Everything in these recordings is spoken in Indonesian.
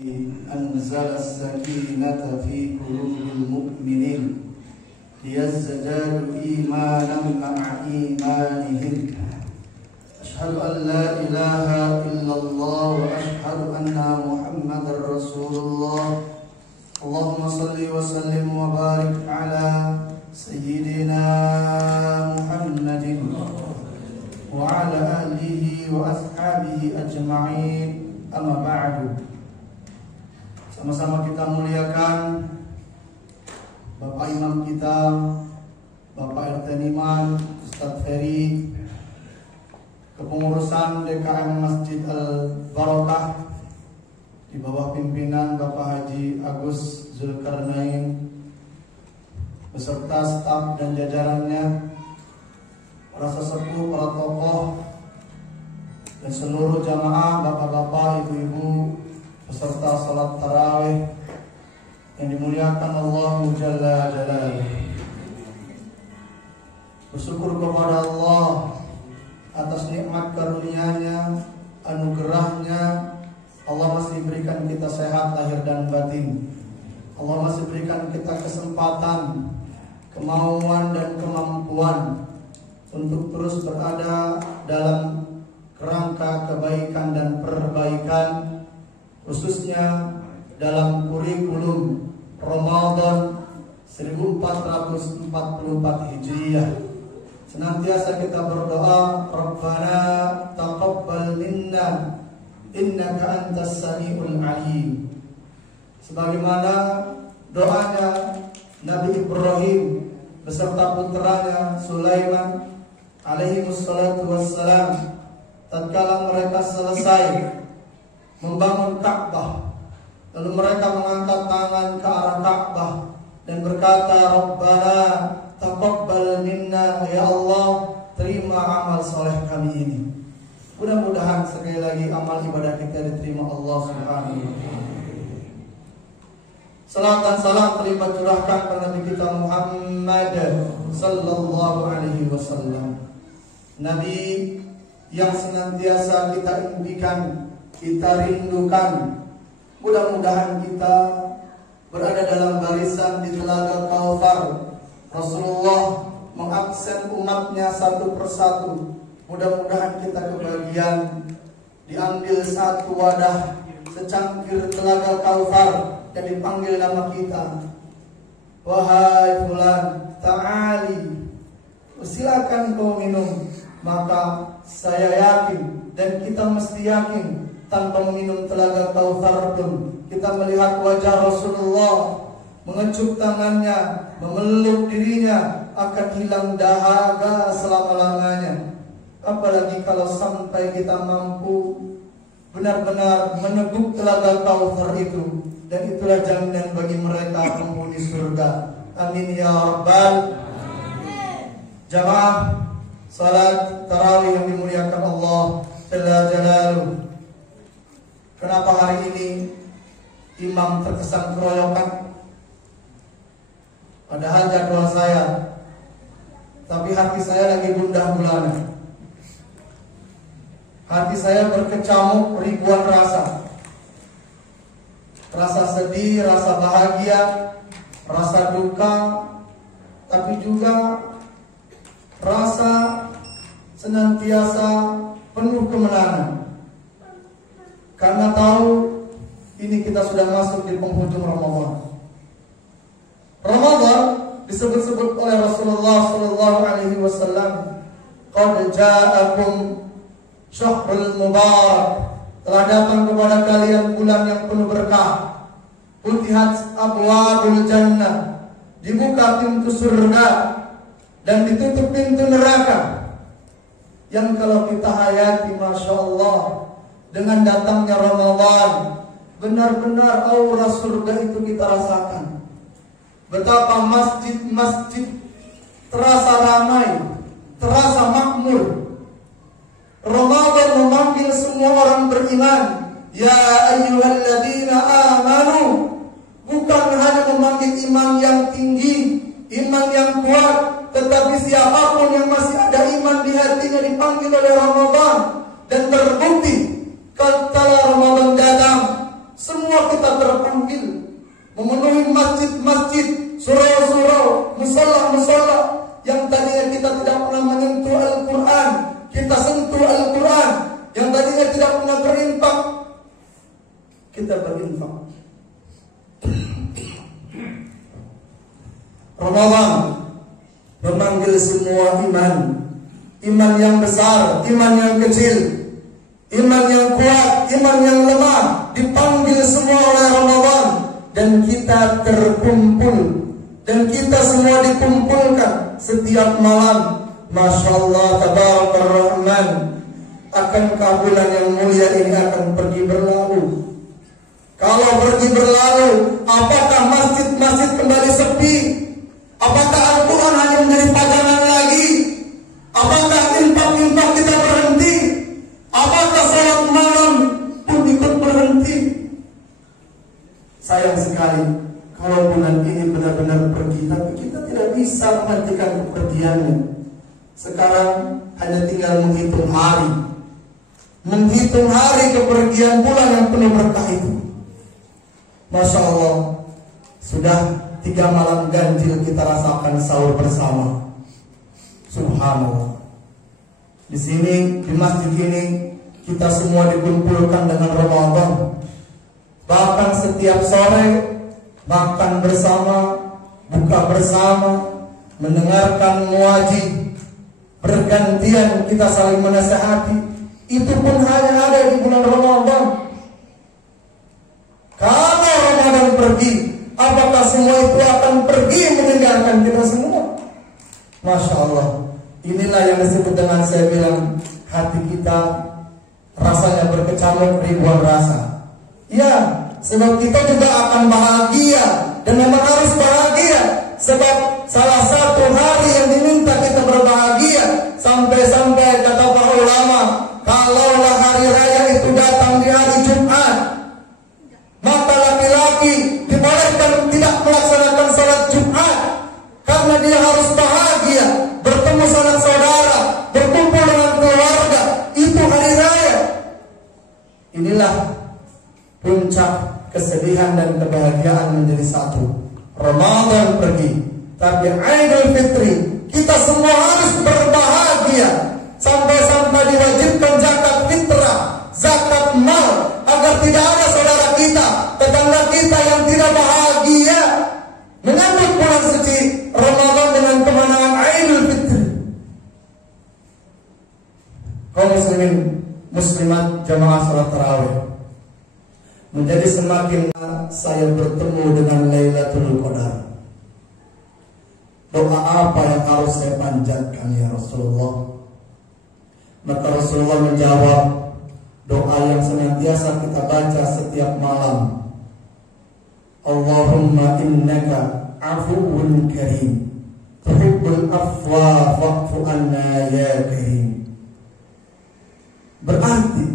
أنزل السكينة في قلوب المؤمنين ليزدادوا إيمانا مع إيمانهم أشهد أن لا إله إلا الله وأشهد أن محمدا رسول الله اللهم صل وسلم وبارك على سيدنا محمد وعلى آله وأصحابه أجمعين أما بعد. Sama-sama kita muliakan Bapak Imam kita, Bapak RT Niman, Ustadz Ferry, kepengurusan DKM Masjid Al-Barokah di bawah pimpinan Bapak Haji Agus Zulkarnain beserta staf dan jajarannya, para sesepuh, para tokoh, dan seluruh jamaah, bapak-bapak, ibu-ibu, beserta salat tarawih yang dimuliakan Allah Jalla Jalaluhu. Bersyukur kepada Allah atas nikmat karunia-Nya, anugerahnya. Allah masih berikan kita sehat lahir dan batin. Allah masih berikan kita kesempatan, kemauan dan kemampuan untuk terus berada dalam kerangka kebaikan dan perbaikan, khususnya dalam kurikulum Ramadan 1444 Hijriah. Senantiasa kita berdoa, Rabbana taqabbal minna innaka antas samiul alim. Sebagaimana doanya Nabi Ibrahim beserta putranya Sulaiman alaihi wassalatu wassalam tatkala mereka selesai membangun Ka'bah, lalu mereka mengangkat tangan ke arah Ka'bah dan berkata, Rabbana taqabbal minna, ya Allah, terima amal soleh kami ini. Mudah-mudahan sekali lagi amal ibadah kita diterima Allah Subhanahu wa ta'ala. Salam dan salam terlibat curahkan kepada Nabi kita Muhammad sallallahu alaihi wasallam, Nabi yang senantiasa kita impikan, kita rindukan. Mudah-mudahan kita berada dalam barisan di Telaga Kautsar. Rasulullah mengabsen umatnya satu persatu. Mudah-mudahan kita kebagian diambil satu wadah secangkir Telaga Kautsar dan dipanggil nama kita. Wahai fulan, ta'ali, silakan kau minum. Maka saya yakin dan kita mesti yakin, tanpa meminum Telaga Kautsar pun kita melihat wajah Rasulullah, mengecup tangannya, memeluk dirinya, akan hilang dahaga selama-lamanya. Apalagi kalau sampai kita mampu benar-benar meneguk Telaga Kautsar itu, dan itulah jaminan bagi mereka penghuni surga. Amin ya rabbal jamaah salat tarawih yang dimuliakan Allah Jalla Jalaluhu. Kenapa hari ini imam terkesan keroyokan? Padahal jadwal saya, tapi hati saya lagi gundah gulana. Hati saya berkecamuk ribuan rasa. Rasa sedih, rasa bahagia, rasa duka, tapi juga rasa senantiasa penuh kemenangan. Karena tahu ini kita sudah masuk di penghujung Ramadan. Ramadan disebut-sebut oleh Rasulullah sallallahu alaihi wasallam, qad ja'akum syahrul mubarak, telah datang kepada kalian bulan yang penuh berkah. Futihat abwabul jannah, dibuka pintu surga dan ditutup pintu neraka. Yang kalau kita hayati, masya Allah, dengan datangnya Ramadan, benar-benar aura surga itu kita rasakan. Betapa masjid-masjid terasa ramai, terasa makmur. Ramadan memanggil semua orang beriman, ya ayyuhalladzina amanu. Bukan hanya memanggil iman yang tinggi, iman yang kuat, tetapi siapapun yang masih ada iman di hatinya dipanggil oleh Ramadan. Dan terbukti kalau Ramadan datang, semua kita terpanggil memenuhi masjid-masjid, surau-surau, musola-musola yang tadinya kita tidak pernah menyentuh Al-Quran, kita sentuh Al-Quran. Yang tadinya tidak pernah berinfak, kita berinfak. Ramadan memanggil semua iman, iman yang besar, iman yang kecil, iman yang kuat, iman yang lemah, dipanggil semua oleh Ramadan. Dan kita terkumpul, dan kita semua dikumpulkan setiap malam. Masya Allah, Tabarakar Rahman. Akankah bulan yang mulia ini akan pergi berlalu? Kalau pergi berlalu, apakah masjid-masjid kembali sepi? Apakah Al-Quran hanya menjadi pajangan lagi? Apakah infak-infak kita berhenti? Apakah salat malam pun ikut berhenti? Sayang sekali kalau bulan ini benar-benar pergi, tapi kita tidak bisa menghentikan kepergiannya. Sekarang hanya tinggal menghitung hari. Menghitung hari kepergian bulan yang penuh berkah itu. Masya Allah, sudah 3 malam ganjil kita rasakan sahur bersama. Subhanallah. Di sini, di masjid ini, kita semua dikumpulkan dengan Ramadan. Bahkan setiap sore makan bersama, buka bersama, mendengarkan muajib, bergantian kita saling menasihati. Itu pun hanya ada di bulan Ramadan. Kalau Ramadan pergi, apakah semua itu akan pergi meninggalkan kita semua? Masya Allah. Inilah yang disebut dengan, saya bilang, hati kita rasanya berkecamuk ribuan rasa. Ya, sebab kita juga akan bahagia, dan memang harus bahagia. Sebab salah satu hari yang diminta kita berbahagia, sampai-sampai kata para ulama, kalaulah hari raya itu datang di hari Jumat, maka laki-laki dibolehkan tidak melaksanakan salat Jumat, karena dia harus bahagia, bertemu sanak saudara, berkumpul dengan keluarga. Itu hari raya. Inilah puncak kesedihan dan kebahagiaan menjadi satu. Ramadan pergi, tapi Idul Fitri kita semua harus berbahagia. Sampai-sampai diwajibkan zakat fitrah, zakat mal, agar tidak ada saudara kita, tetangga kita yang tidak bahagia menyambut bulan suci Ramadan dengan kemenangan Idul Fitri. Kaum muslimin muslimat jamaah salat tarawih, menjadi semakin saya bertemu dengan Lailatul Qadar. Doa apa yang harus saya panjatkan ya Rasulullah? Maka Rasulullah menjawab doa yang senantiasa kita baca setiap malam. Allahumma innaka afuwun karim, tuhibbul afwa fa'fu anna ya karim. Berarti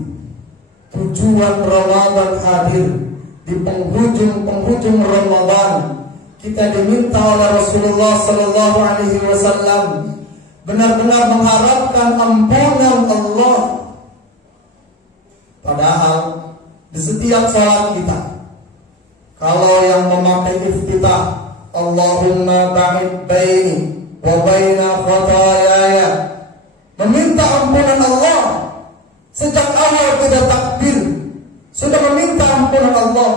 tujuan Ramadan hadir di penghujung Ramadan, kita diminta oleh Rasulullah sallallahu alaihi wasallam benar-benar mengharapkan ampunan Allah. Padahal di setiap salat kita, kalau yang memakai iftitah, Allahumma ba'id baini wa baina khataayaya, meminta ampunan Allah. Sejak awal kita takbir sudah meminta ampunan Allah.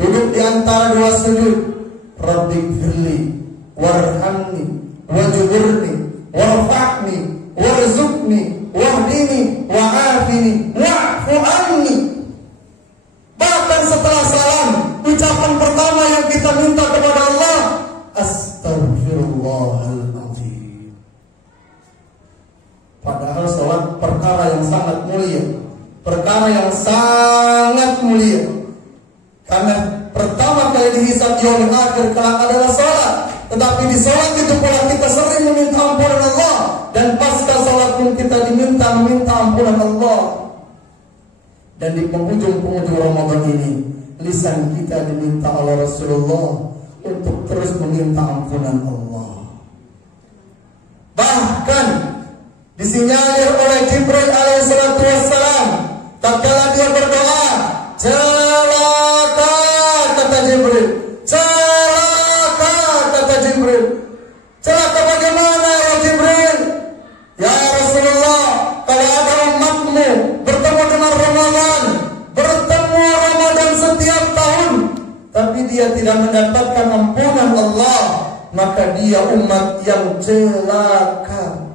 Duduk di antara dua sujud, Rabbighfirli warhamni wajburni warfa'ni warzuqni wahdini wa'afini wa'fu anni. Bahkan setelah salam, ucapan pertama yang kita minta kepada Allah, Astaghfirullahaladzim. Padahal salat perkara yang sangat mulia, perkara yang sangat mulia. Karena pertama kali dihisab yaumil akhir kelak adalah salat. Tetapi di salat itu pula kita sering meminta ampunan Allah, dan pasca salat pun kita meminta ampunan Allah. Dan di penghujung Ramadan ini, lisan kita diminta oleh Rasulullah untuk terus meminta ampunan Allah. Bahkan disinyalir oleh Jibril alaihissalatu wassalam, tatkala dia berdoa, celaka manusia tidak mendapatkan ampunan Allah, maka dia umat yang celaka.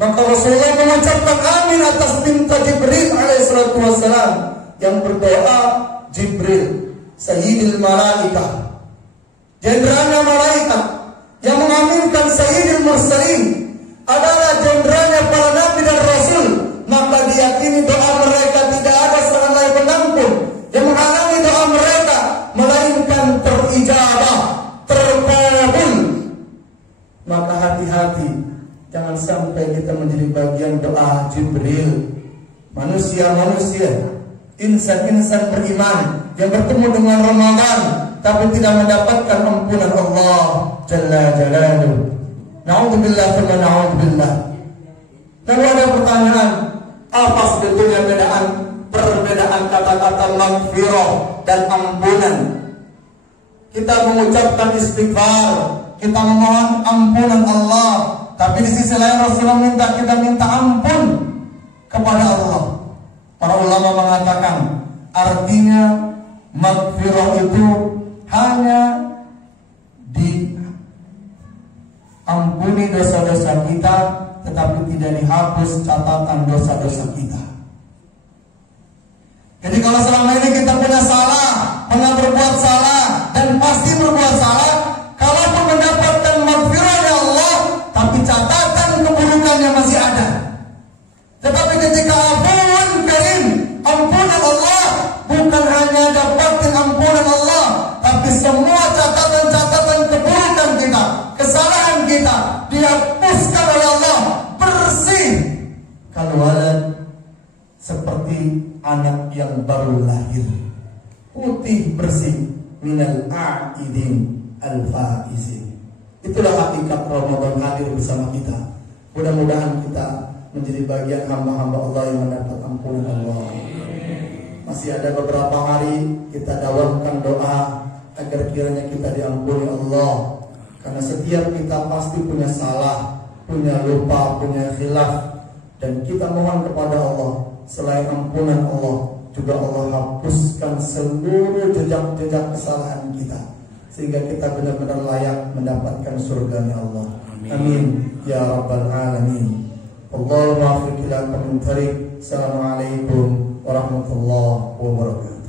Maka Rasulullah mengucapkan amin atas perintah Jibril alaihissalatu wassalam yang berdoa. Jibril Sayyidil Malaikah, jenderalnya malaikat, yang mengaminkan Sayyidil Mursalin adalah jenderalnya para nabi dan rasul. Maka diyakini doa mereka tidak ada seorang lain penampun yang menghalangi doa mereka, melainkan terijabah, terkabul. Maka hati-hati, jangan sampai kita menjadi bagian doa Jibril. Manusia-manusia, insan-insan beriman yang bertemu dengan Ramadan tapi tidak mendapatkan ampunan Allah Jalla Jalaluhu. Na'udzubillah thumma na'udzubillah. Lalu ada pertanyaan, apa sebetulnya perbedaan kata-kata maghfirah dan ampunan? Kita mengucapkan istighfar, kita memohon ampunan Allah, tapi di sisi lain Rasulullah kita minta ampun kepada Allah. Para ulama mengatakan artinya maghfirah itu hanya diampuni dosa-dosa kita, tetapi tidak dihapus catatan dosa-dosa kita. Jadi kalau selama ini kita punya salah, pernah berbuat salah, dan pasti berbuat salah, kalaupun mendapatkan maghfirahnya Allah, tapi catatan keburukannya masih ada. Tetapi ketika ampun karim, ampunan Allah, bukan hanya dapatin ampunan Allah, tapi semua catatan-catatan keburukan kita, kesalahan kita dihapuskan oleh Allah, bersih. Kalau walad seperti anak yang baru lahir, putih bersih, minal a'idin al-faizin. Itulah hakikat Ramadan hadir bersama kita. Mudah-mudahan kita menjadi bagian hamba-hamba Allah yang mendapat ampunan Allah. Masih ada beberapa hari kita dawamkan doa agar kiranya kita diampuni Allah. Karena setiap kita pasti punya salah, punya lupa, punya khilaf, dan kita mohon kepada Allah. Selain ampunan Allah, juga Allah hapuskan seluruh jejak-jejak kesalahan kita, sehingga kita benar-benar layak mendapatkan surganya Allah. Amin ya rabbal alamin. Allahumma afiq ila min tariq. Assalamualaikum warahmatullahi wabarakatuh.